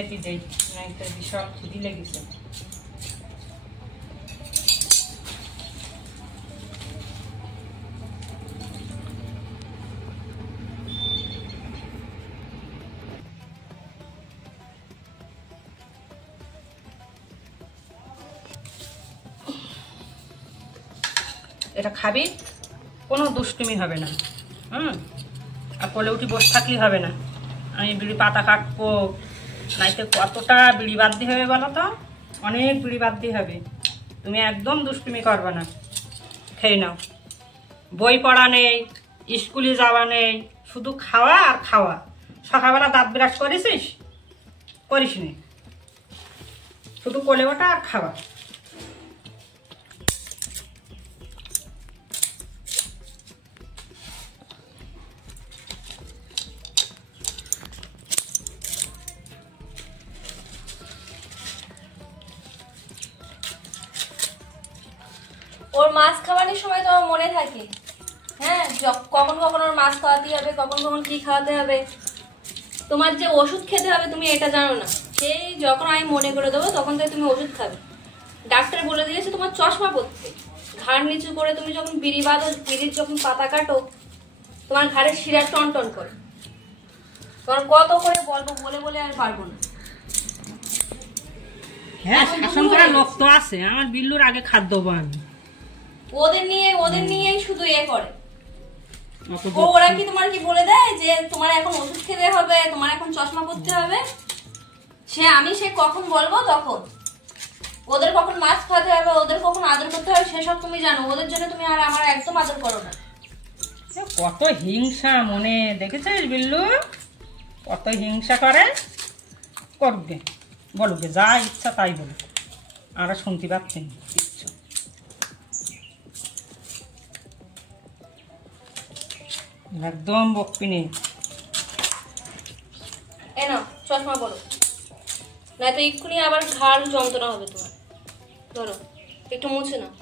খেতে দেই, নাইতে বিশাল ক্ষুধি লেগেছে। এটা খাবি, কোনো দুষ্টুমি হবে না। আর কোলে উঠি বসে থাকলেই হবে না, আমি বিড়ি পাতা কাটবো, নাইতে কতটা বিড়ি বাদ হবে বলো তো, অনেক বিড়ি বাদ হবে। তুমি একদম দুষ্টুমি করবে না, খেয়ে নাও। বই পড়া নেই, স্কুলে যাওয়া নেই, শুধু খাওয়া আর খাওয়া। সকালবেলা দাঁত ব্রাশ করেছিস? করিস নি, শুধু কোলে ওঠা আর খাওয়া। ওর মাছ খাওয়ানোর সময় তোমার মনে থাকে, হ্যাঁ, কখন কখন ওর মাছ খাওয়াতে হবে, কখন কখন কি খাওয়াতে হবে। তোমার যে ওষুধ খেতে হবে তুমি এটা জানো না। সেই যখন আমি মনে করে দেবো তখন থেকে তুমি ওষুধ খাবে। ডাক্তার বলে দিয়েছে তোমার চশমা পড়তে। ঘাড় নিচু করে তুমি যখন বিড়ি বাঁধো, বিড়ির যখন পাতা কাটো, তোমার ঘাড়ের শিরা টন টন করে। তোমার কত করে বলবো, বলে বলে আর পারবো না। হ্যাঁ, শাসন করার লোক তো আছে, আমার বিল্লুর আগে খাদ্য আমি। ওদের নিয়েই শুধু এ করে। ওরা কি তোমার কি বলে দেয় যে তোমার এখন ওষুধ খেতে হবে, তোমার এখন চশমা পরতে হবে? সে কখন বলবো তখন। ওদের কখন মাছ খাওয়াতে হবে, ওদের কখন আদর করতে হবে সেসব তুমি জানো। ওদের জন্য তুমি আর আমার একদম আদর করো না। কত হিংসা মনে, দেখেছিস বিল্লু? কত হিংসা করে। করবে, বলবে যা ইচ্ছা তাই বলবে, আমরা শুনতে পাচ্ছি না কিচ্ছু। একদম বকবি নেই। এনো চশমা পরো, নয়তো এক্ষুনি আবার ঘাড় যন্ত্রণা হবে তোমার। ধরো একটু মুছে নাও।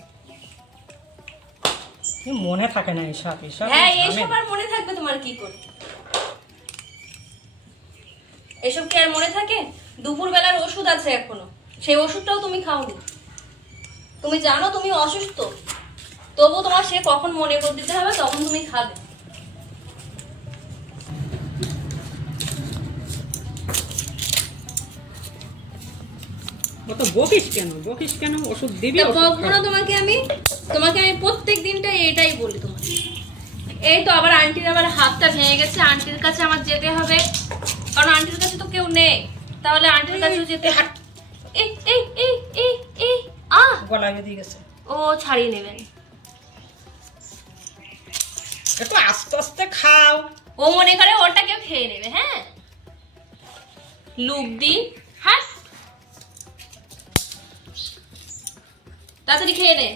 মনে থাকে না এসব এসব। হ্যাঁ, এসব আর মনে থাকবে তোমার কি করতে? এসব কি আর মনে থাকে? দুপুর বেলার ওষুধ আছে এখনো, সেই ওষুধটাও তুমি খাওনি। তুমি জানো তুমি অসুস্থ, তবু তোমার সে কখন মনে করে দিতে হবে তখন তুমি খাবে। বকিস কেন? ওষুধ দিবি? তোমাকে আমি প্রত্যেক দিনটা এটাই বলি তোমার। এই তো আবার আন্টির আবার হাতটা ভেঙে গেছে, আন্টির কাছে আমার যেতে হবে, কারণ আন্টির কাছে তো কেউ নেই। তাহলে আন্টির কাছেও যেতে হবে। গলায় বেঁধে গেছে, ও ছাড়িয়ে নেবেন। একটু আস্তে আস্তে খাও। ও মনে করে ওটা কেউ খেয়ে নেবে। হ্যাঁ, লুবদি। হ্যাঁ, তাড়াতাড়ি খেয়ে নে।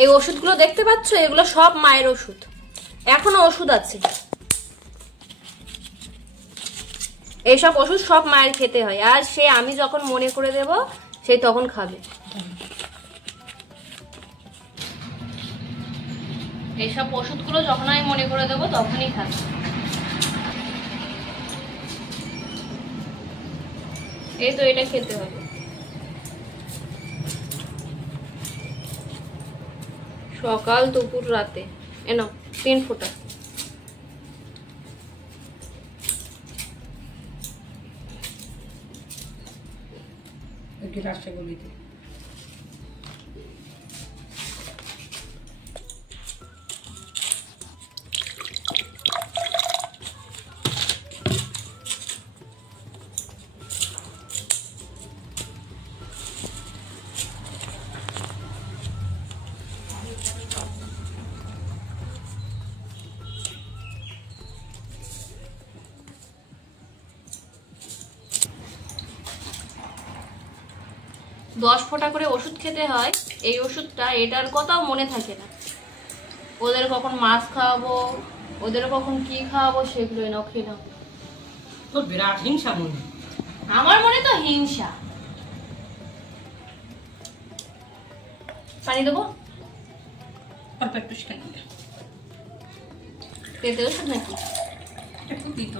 এই ওষুধগুলো দেখতে পাচ্ছ, এগুলো সব মায়ের ওষুধ, এখনো ওষুধ আছে। এইসব ওষুধ সব মায়ের খেতে হয়, আর সে আমি যখন মনে করে দেব সেই তখন খাবে। এইসব ওষুধগুলো যখন আমি মনে করে দেবো তখনই খাবে। এই তো এটা খেতে হবে সকাল দুপুর রাতে। এনো 3 ফোঁটা। গিলাসে গুলি দিই। 10 ফোঁটা করে ওষুধ খেতে হয়। এই ওষুধটা এটার কথাও মনে থাকে না। ওদের কখন মাছ খাওয়াবো, ওদের কখন কি খাওয়াবো সেগুলো এনাও খেয়ে নাও। তোর বিরাট হিংসা মনে। আমার মনে তো হিংসা। পানি দেবো? অল্প একটু শিখে নিলে পেতে ওষুধ নাকি একটু দিত